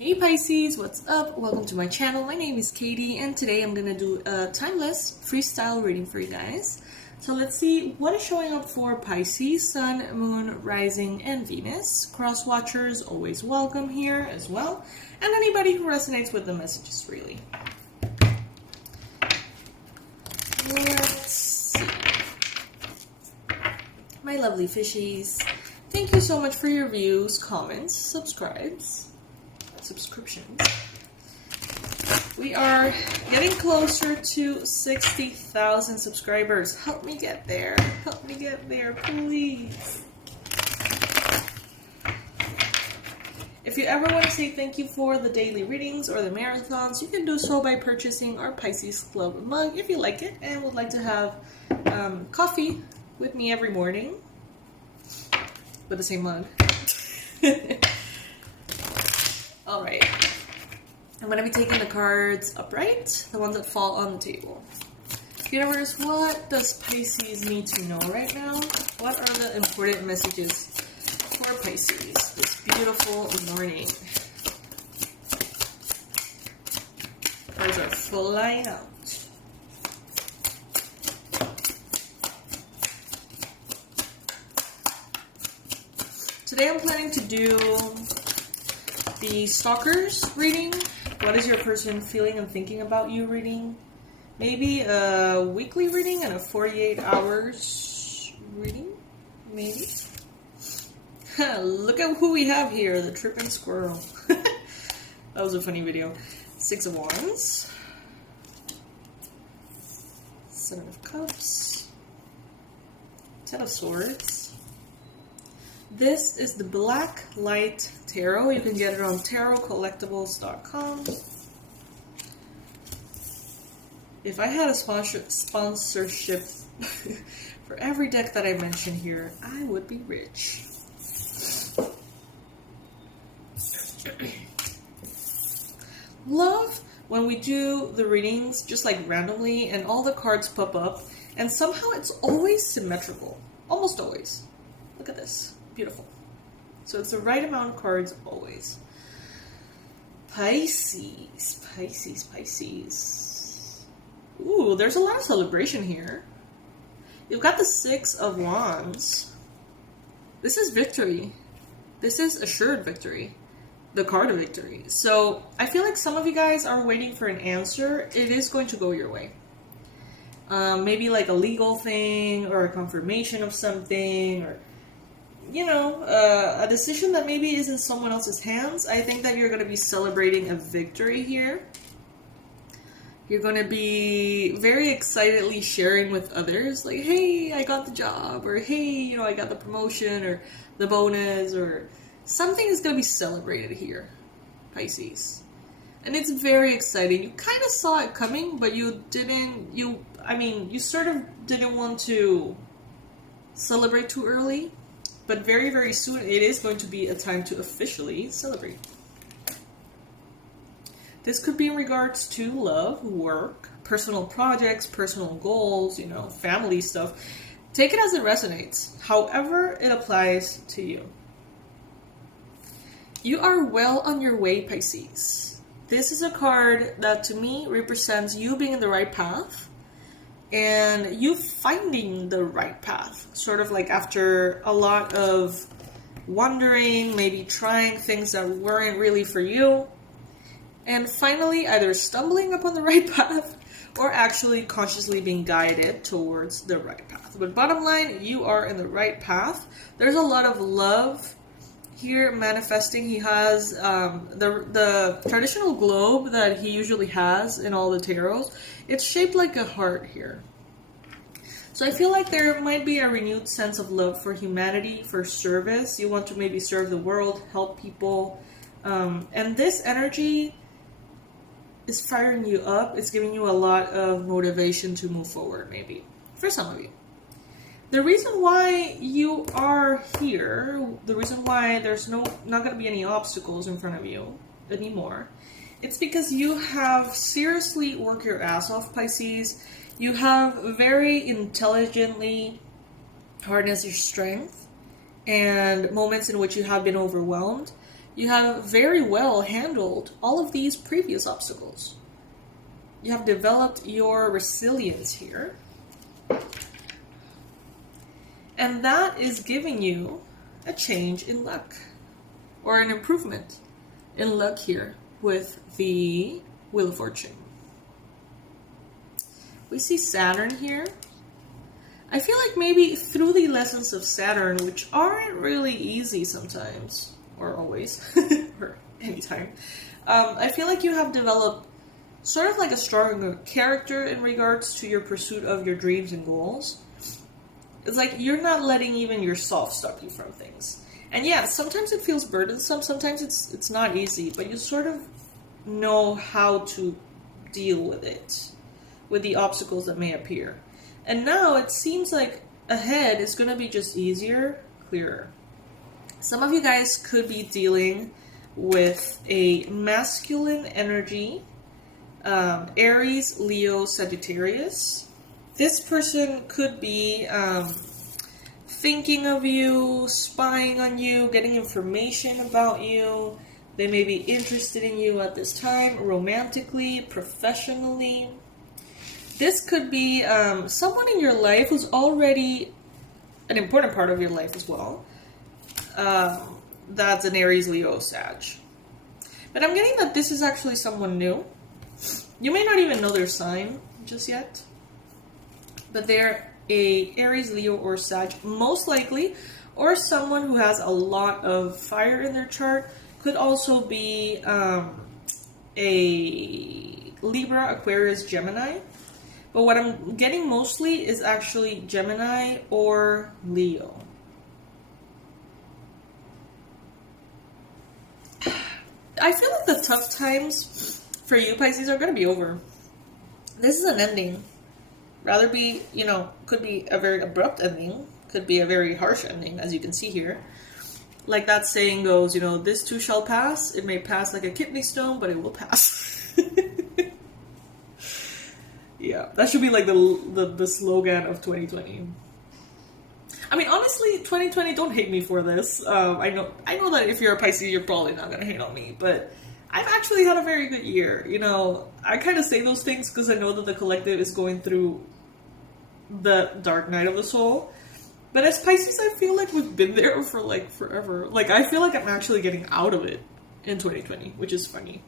Hey Pisces, what's up? Welcome to my channel. My name is Katie and today I'm gonna do a timeless freestyle reading for you guys. So let's see what is showing up for Pisces, Sun, Moon, Rising, and Venus. Cross watchers always welcome here as well. And anybody who resonates with the messages, really. Let's see. My lovely fishies, thank you so much for your views, comments, subscribes. Subscriptions. We are getting closer to 60,000 subscribers. Help me get there. Help me get there, please. If you ever want to say thank you for the daily readings or the marathons, you can do so by purchasing our Pisces Club mug if you like it and would like to have coffee with me every morning with the same mug. Alright, I'm going to be taking the cards upright, the ones that fall on the table. Universe, what does Pisces need to know right now? What are the important messages for Pisces this beautiful morning? Cards are flying out. Today I'm planning to do the Stalkers reading. What is your person feeling and thinking about you reading? Maybe a weekly reading and a 48 hours reading? Maybe? Look at who we have here, the tripping squirrel. That was a funny video. 6 of Wands. 7 of Cups. 10 of Swords. This is the Black Light Tarot. You can get it on tarotcollectibles.com. If I had a sponsorship for every deck that I mention here, I would be rich. Love when we do the readings just like randomly and all the cards pop up and somehow it's always symmetrical. Almost always. Look at this. Beautiful. So it's the right amount of cards always. Pisces. Pisces, Pisces. Ooh, there's a lot of celebration here. You've got the 6 of Wands. This is victory. This is assured victory. The card of victory. So I feel like some of you guys are waiting for an answer. It is going to go your way. Maybe like a legal thing or a confirmation of something or you know, a decision that maybe is in someone else's hands. I think that you're going to be celebrating a victory here. You're going to be very excitedly sharing with others, like, hey, I got the job, or hey, you know, I got the promotion, or the bonus, or something is going to be celebrated here, Pisces. And it's very exciting. You kind of saw it coming, but you didn't, you sort of didn't want to celebrate too early. But very, very soon, it is going to be a time to officially celebrate. This could be in regards to love, work, personal projects, personal goals, you know, family stuff. Take it as it resonates, however it applies to you. You are well on your way, Pisces. This is a card that, to me, represents you being in the right path. And you finding the right path, sort of like after a lot of wondering, maybe trying things that weren't really for you, and finally either stumbling upon the right path or actually consciously being guided towards the right path. But bottom line, you are in the right path. There's a lot of love here manifesting. He has the traditional globe that he usually has in all the tarots. It's shaped like a heart here. So I feel like there might be a renewed sense of love for humanity, for service. You want to maybe serve the world, help people. And this energy is firing you up. It's giving you a lot of motivation to move forward, maybe, for some of you. The reason why you are here, the reason why there's not going to be any obstacles in front of you anymore, it's because you have seriously worked your ass off, Pisces. You have very intelligently harnessed your strength and moments in which you have been overwhelmed. You have very well handled all of these previous obstacles. You have developed your resilience here. And that is giving you a change in luck, or an improvement in luck here with the Wheel of Fortune. We see Saturn here. I feel like maybe through the lessons of Saturn, which aren't really easy sometimes, or always, or anytime, I feel like you have developed sort of like a stronger character in regards to your pursuit of your dreams and goals. It's like you're not letting even yourself stop you from things. And yeah, sometimes it feels burdensome, sometimes it's not easy, but you sort of know how to deal with it, with the obstacles that may appear. And now it seems like ahead is going to be just easier, clearer. Some of you guys could be dealing with a masculine energy, Aries, Leo, Sagittarius. This person could be thinking of you, spying on you, getting information about you. They may be interested in you at this time, romantically, professionally. This could be someone in your life who's already an important part of your life as well. That's an Aries, Leo, Sag. But I'm getting that this is actually someone new. You may not even know their sign just yet. But they're a Aries, Leo, or Sag, most likely, or someone who has a lot of fire in their chart. Could also be a Libra, Aquarius, Gemini. But what I'm getting mostly is actually Gemini or Leo. I feel like the tough times for you, Pisces, are going to be over. This is an ending. Rather be, could be a very abrupt ending. Could be a very harsh ending, as you can see here. Like that saying goes, this too shall pass. It may pass like a kidney stone, but it will pass. Yeah, that should be like the slogan of 2020. I mean, honestly, 2020, don't hate me for this. I know that if you're a Pisces, you're probably not going to hate on me, but I've actually had a very good year. I kind of say those things because I know that the collective is going through the dark night of the soul. But as Pisces, I feel like we've been there for like forever. Like, I feel like I'm actually getting out of it in 2020, which is funny.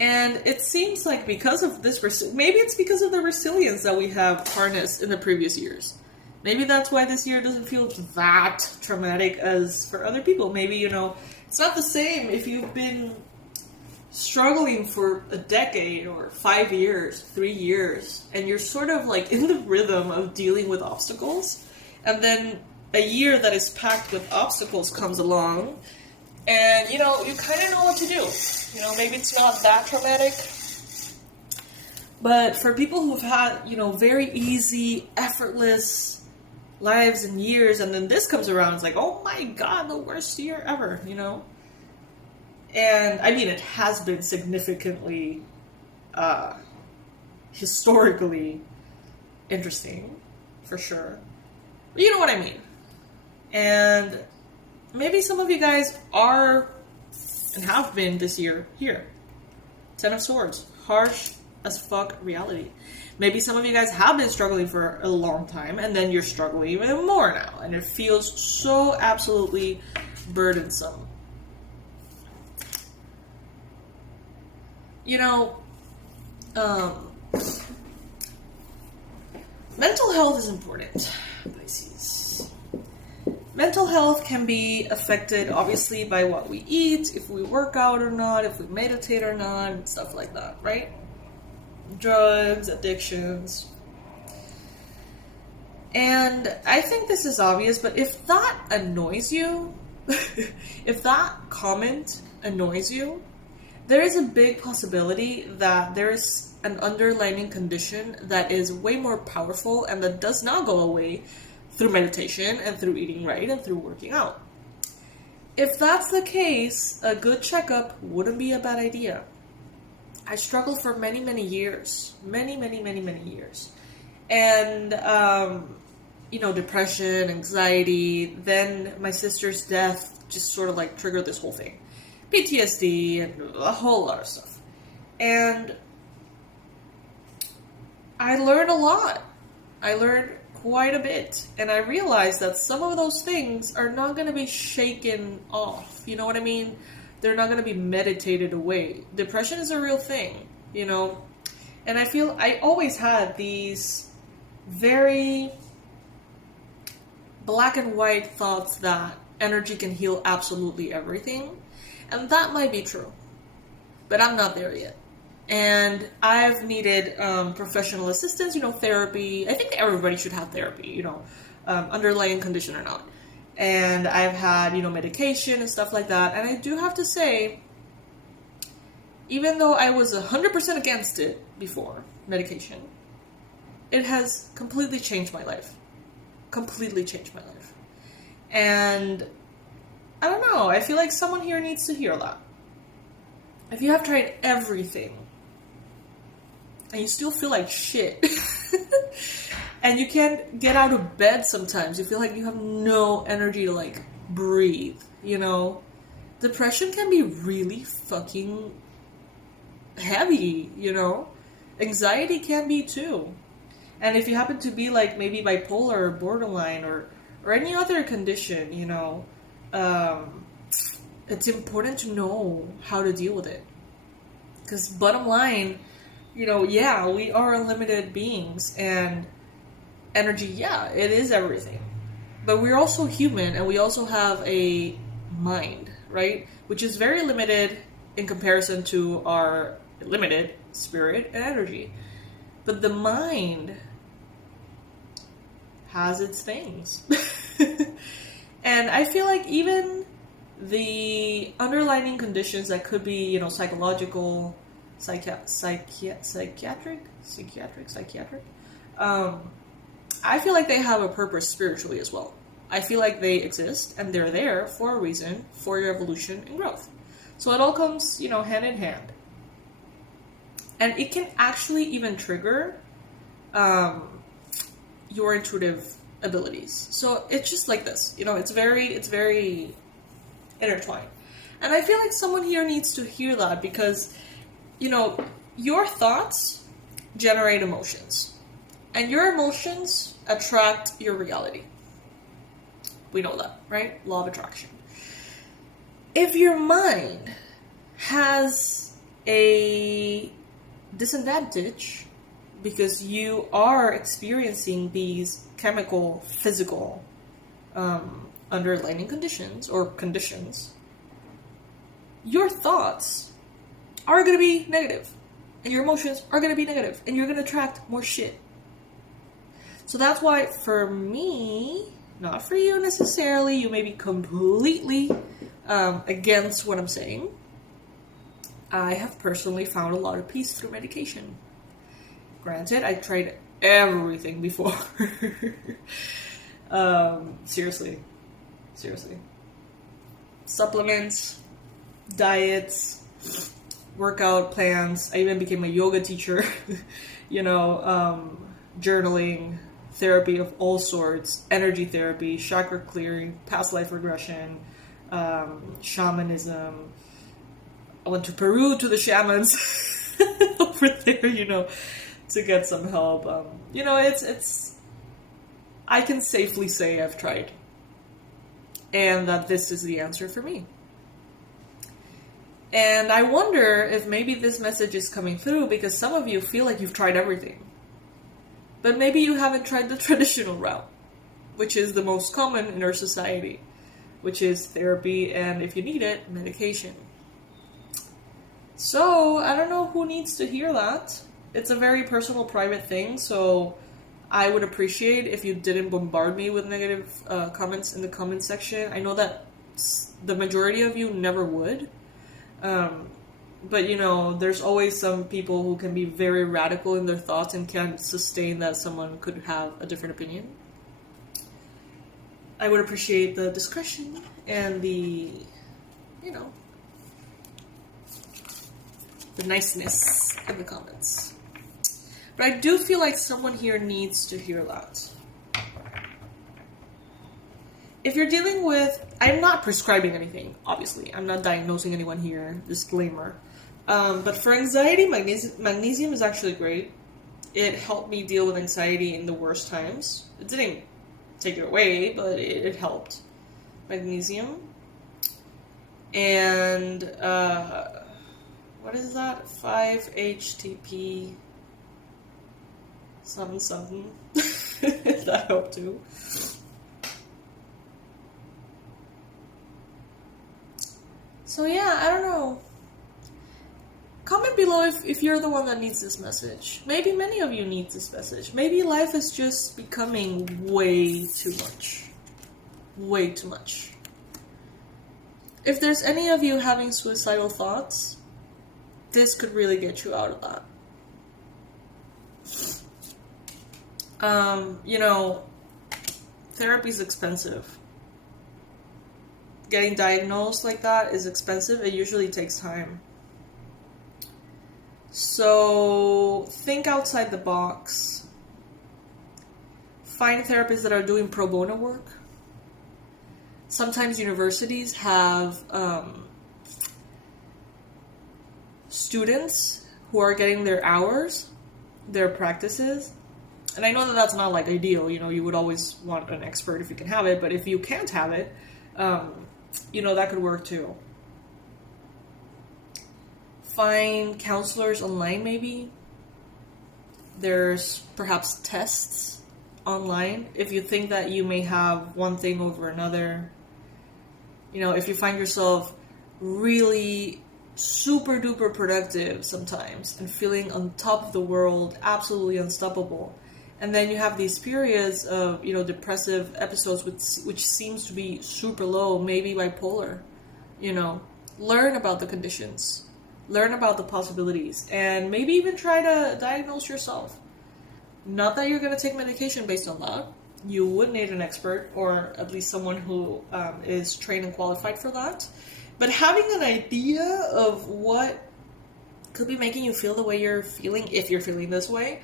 And it seems like because of this, maybe it's because of the resilience that we have harnessed in the previous years. Maybe that's why this year doesn't feel that traumatic as for other people. Maybe, it's not the same if you've been struggling for a decade or 5 years, 3 years, and you're sort of like in the rhythm of dealing with obstacles. And then a year that is packed with obstacles comes along, and, you kind of know what to do. Maybe it's not that traumatic. But for people who've had, very easy, effortless lives and years, and then this comes around, it's like, oh my god, the worst year ever, And, I mean, it has been significantly, historically interesting, for sure. But you know what I mean. And maybe some of you guys are, and have been this year, here. 10 of Swords. Harsh as fuck reality. Maybe some of you guys have been struggling for a long time, and then you're struggling even more now. And it feels so absolutely burdensome. Mental health is important, Pisces. Mental health can be affected, obviously, by what we eat, if we work out or not, if we meditate or not, and stuff like that, right? Drugs, addictions. And I think this is obvious, but if that annoys you, if that comment annoys you, there is a big possibility that there's an underlying condition that is way more powerful and that does not go away through meditation and through eating right and through working out. If that's the case, a good checkup wouldn't be a bad idea. I struggled for many, many years. Many years. And, depression, anxiety, then my sister's death just sort of like triggered this whole thing. PTSD and a whole lot of stuff. And I learned a lot. I learned quite a bit. And I realized that some of those things are not going to be shaken off. You know what I mean? They're not going to be meditated away. Depression is a real thing, you know? And I feel I always had these very black and white thoughts that energy can heal absolutely everything. And that might be true. But I'm not there yet. And I've needed professional assistance, you know, therapy. I think everybody should have therapy, you know, underlying condition or not. And I've had, you know, medication and stuff like that. And I do have to say, even though I was 100% against it before, medication, it has completely changed my life. Completely changed my life. And I don't know, I feel like someone here needs to hear that. If you have tried everything, and you still feel like shit, and you can't get out of bed sometimes, you feel like you have no energy to, like, breathe, you know? Depression can be really fucking heavy, you know? Anxiety can be too. And if you happen to be, like, maybe bipolar or borderline or any other condition, you know, it's important to know how to deal with it. Because bottom line, you know, yeah, we are limited beings, and energy, yeah, it is everything. But we're also human, and we also have a mind, right? Which is very limited in comparison to our limited spirit and energy. But the mind has its things. And I feel like even the underlying conditions that could be, you know, psychological, psychiatric. I feel like they have a purpose spiritually as well. I feel like they exist and they're there for a reason, for your evolution and growth. So it all comes, you know, hand in hand. And it can actually even trigger your intuitive abilities. So it's just like this, you know, it's very intertwined. And I feel like someone here needs to hear that because, you know, your thoughts generate emotions. And your emotions attract your reality. We know that, right? Law of attraction. If your mind has a disadvantage because you are experiencing these chemical, physical underlying conditions or conditions, your thoughts are going to be negative and your emotions are going to be negative and you're going to attract more shit. So that's why for me, not for you necessarily, you may be completely against what I'm saying. I have personally found a lot of peace through medication. Granted, I tried everything before. Seriously. Supplements, diets, workout plans. I even became a yoga teacher. You know, journaling, therapy of all sorts, energy therapy, chakra clearing, past life regression, shamanism. I went to Peru to the shamans over there, you know, to get some help. You know, it's. I can safely say I've tried, and that this is the answer for me. And I wonder if maybe this message is coming through because some of you feel like you've tried everything. But maybe you haven't tried the traditional route, which is the most common in our society, which is therapy and, if you need it, medication. So, I don't know who needs to hear that. It's a very personal, private thing, so I would appreciate if you didn't bombard me with negative comments in the comment section. I know that the majority of you never would. But, you know, there's always some people who can be very radical in their thoughts and can't sustain that someone could have a different opinion. I would appreciate the discretion and the, you know, the niceness in the comments. But I do feel like someone here needs to hear that. if you're dealing with, I'm not prescribing anything, obviously. I'm not diagnosing anyone here, disclaimer. But for anxiety, magnesium is actually great. It helped me deal with anxiety in the worst times. It didn't take it away, but it helped. Magnesium. And, what is that? 5-HTP something. That helped too. So yeah, I don't know. Comment below if you're the one that needs this message. Maybe many of you need this message. Maybe life is just becoming way too much. Way too much. If there's any of you having suicidal thoughts, this could really get you out of that. Therapy is expensive. Getting diagnosed like that is expensive. It usually takes time. So think outside the box. Find therapists that are doing pro bono work. Sometimes universities have students who are getting their hours, their practices. And I know that that's not like ideal. You would always want an expert if you can have it. But if you can't have it, that could work too. Find counselors online, maybe. There's perhaps tests online if you think that you may have one thing over another. If you find yourself really super duper productive sometimes and feeling on top of the world, absolutely unstoppable. And then you have these periods of, depressive episodes which seems to be super low, maybe bipolar. Learn about the conditions. Learn about the possibilities, and maybe even try to diagnose yourself. Not that you're going to take medication based on that. You would need an expert, or at least someone who is trained and qualified for that. But having an idea of what could be making you feel the way you're feeling, if you're feeling this way,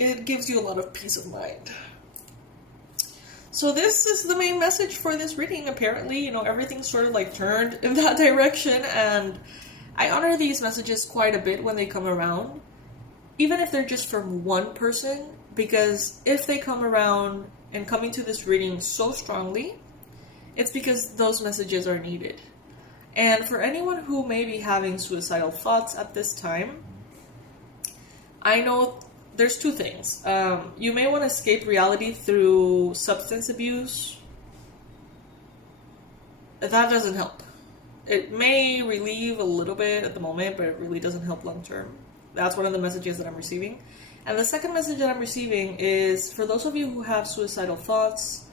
it gives you a lot of peace of mind. So this is the main message for this reading. Apparently, everything's sort of like turned in that direction, and I honor these messages quite a bit when they come around, even if they're just from one person, because if they come around and coming to this reading so strongly, it's because those messages are needed. And for anyone who may be having suicidal thoughts at this time, I know there's two things. You may want to escape reality through substance abuse. That doesn't help. It may relieve a little bit at the moment, but it really doesn't help long term. That's one of the messages that I'm receiving. And the second message that I'm receiving is for those of you who have suicidal thoughts,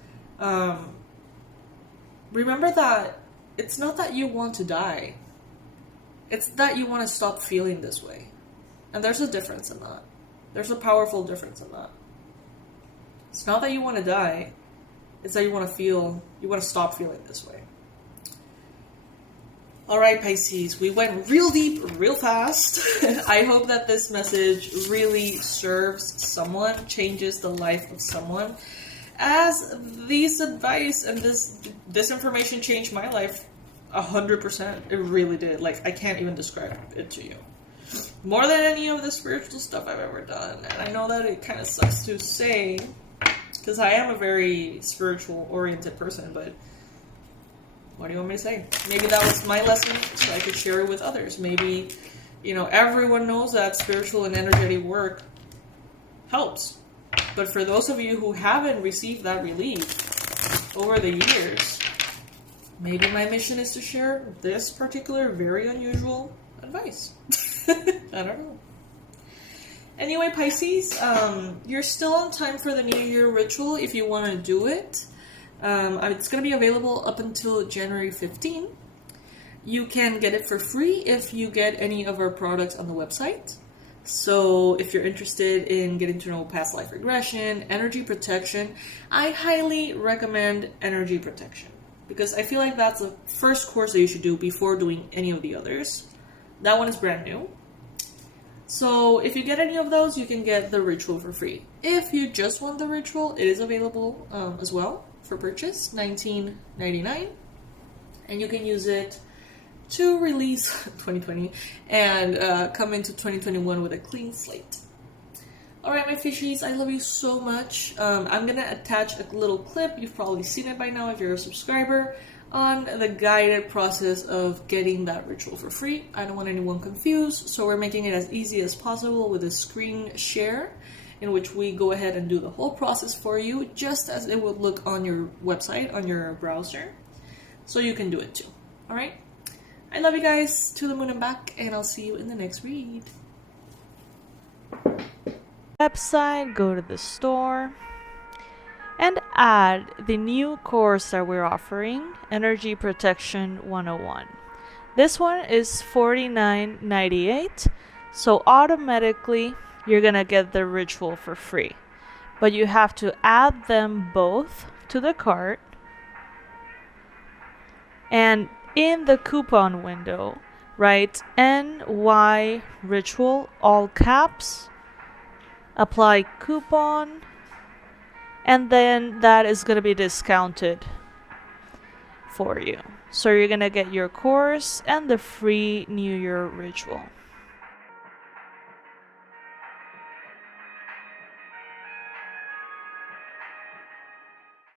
remember that it's not that you want to die. It's that you want to stop feeling this way. And there's a difference in that. There's a powerful difference in that. It's not that you want to die. It's that you want to stop feeling this way. Alright, Pisces, we went real deep, real fast. I hope that this message really serves someone, changes the life of someone. As these advice and this information changed my life 100%. It really did. I can't even describe it to you. More than any of the spiritual stuff I've ever done. And I know that it kind of sucks to say, because I am a very spiritual-oriented person, but what do you want me to say? Maybe that was my lesson, so I could share it with others. Maybe, everyone knows that spiritual and energetic work helps. But for those of you who haven't received that relief over the years, maybe my mission is to share this particular, very unusual advice. I don't know. Anyway, Pisces, you're still on time for the New Year ritual if you want to do it. It's going to be available up until January 15. You can get it for free if you get any of our products on the website. So if you're interested in getting to know past life regression, energy protection, I highly recommend energy protection, because I feel like that's the first course that you should do before doing any of the others. That one is brand new. So if you get any of those, you can get the ritual for free. If you just want the ritual, it is available as well for purchase, $19.99, and you can use it to release 2020 and come into 2021 with a clean slate. Alright, my fishies, I love you so much. I'm gonna attach a little clip, you've probably seen it by now if you're a subscriber, on the guided process of getting that ritual for free. I don't want anyone confused, so we're making it as easy as possible with a screen share in which we go ahead and do the whole process for you, just as it would look on your website, on your browser, so you can do it too. Alright? I love you guys, to the moon and back, and I'll see you in the next read. Website, go to the store, and add the new course that we're offering, Energy Protection 101. This one is $49.98, so automatically you're gonna get the ritual for free. But you have to add them both to the cart, and in the coupon window, write NY Ritual, all caps, apply coupon, and then that is going to be discounted for you. So you're going to get your course and the free New Year ritual.